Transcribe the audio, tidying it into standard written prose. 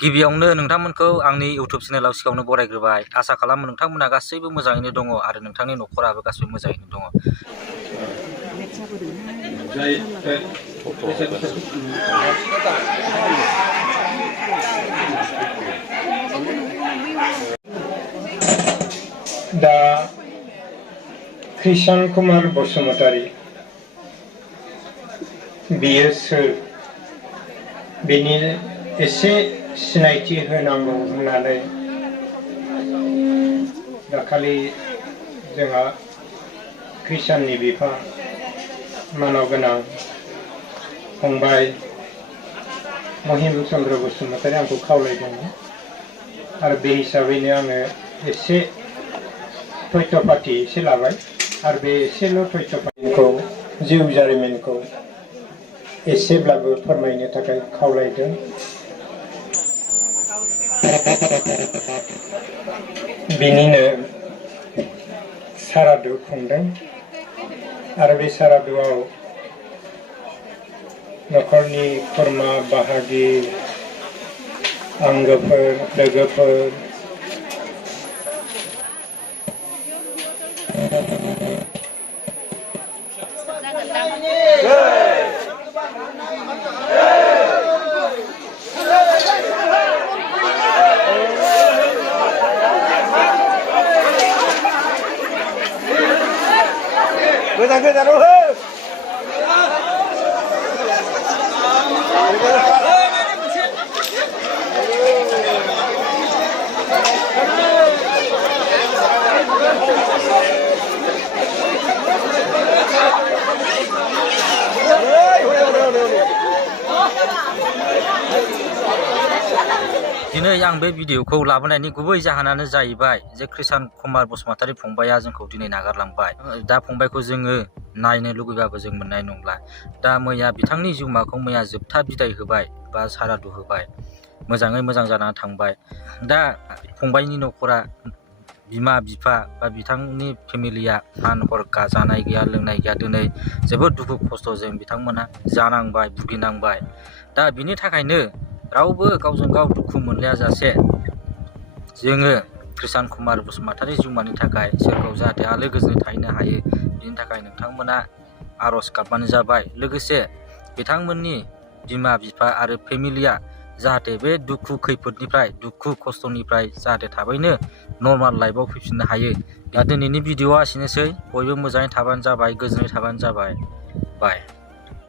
गिबियावनो नोंथांमोनखौ आंनि इउट्युब चेनेलाव सिगाङावनो बरायग्रोबाय। आसा खालामो नोंथांमोना गासैबो मोजाङैनो दङ आरो नोंथांनि न'खराबो गासैबो मोजाङैनो दङ। दा कृष्ण कुमार बसुमतारी बियो सोर बेनि एसे सिनायथि होनांगौ होननानै दाखालि जोंहा कृष्णनि बिफा मानाव गोनां फंबाय महिम चन्द्र बसुमतारी आंखौ खावलायदोंमोन आरो बे हिसाबैनो आङो एसे तथ्य पाति एसे लाबाय आरो बे एसेल' तथ्य पातिखौ जिउ जारिमिनखौ एसेब्लाबो फोरमायनो थाखाय खावलायदों। बिनिनो सारादु खुंदों आरो बे सारादुआव न'खरनि खुरमा बाहागि आंगोफोर लोगोफोर गोजान हो दिनै आं बे भिडिअखौ लाबोनायनि गुबै जाहोनानो जाहैबाय जे कृष्ण कुमार बसुमतारी फंबाया जोंखौ दिनै नागारलांबाय। दा फंबायखौ जोङो नायनो लुगैबाबो जों मोननाय नंला। दा मैया बिथांनि जिउमाखौ मैया जोबथा बिदाय होबाय बा सारादु होबाय, मोजाङै मोजां जानानै थांबाय। दा फंबायनि न'खरा बिमा बिफा बा बिथांनि फेमिलिया सान हर जानाय गैया लोंनाय गैया दिनै जोबोद दुखु खस्थ'जों बिथांमोना जानांबाय भुगिनांबाय। दा बिनि थाखायनो रावबो गावजों गाव दुखु मोनलायाजासे जोङो कृष्ण कुमार बसुमतारी जिउमानि थाखाय सोरगोआव जाहाथे आलो गोजोनै थाहैनो हायो बिनि थाखाय नोंथांमोना आर'ज गाबबानो जाबाय। लोगोसे बिथांमोननि बिमा बिफा आरो फेमिलिया जाहाथे बे दुखु खैफोदनिफ्राय दुखु खस्थ'निफ्राय जाहाथे थाबैनो नर्माल लाइफआव फैफिननो हायो। दा दिनैनि भिडिअआ एसेनोसै, बयबो मोजाङै थाबानो जाबाय, गोजोनै थाबानो जाबाय। बाय।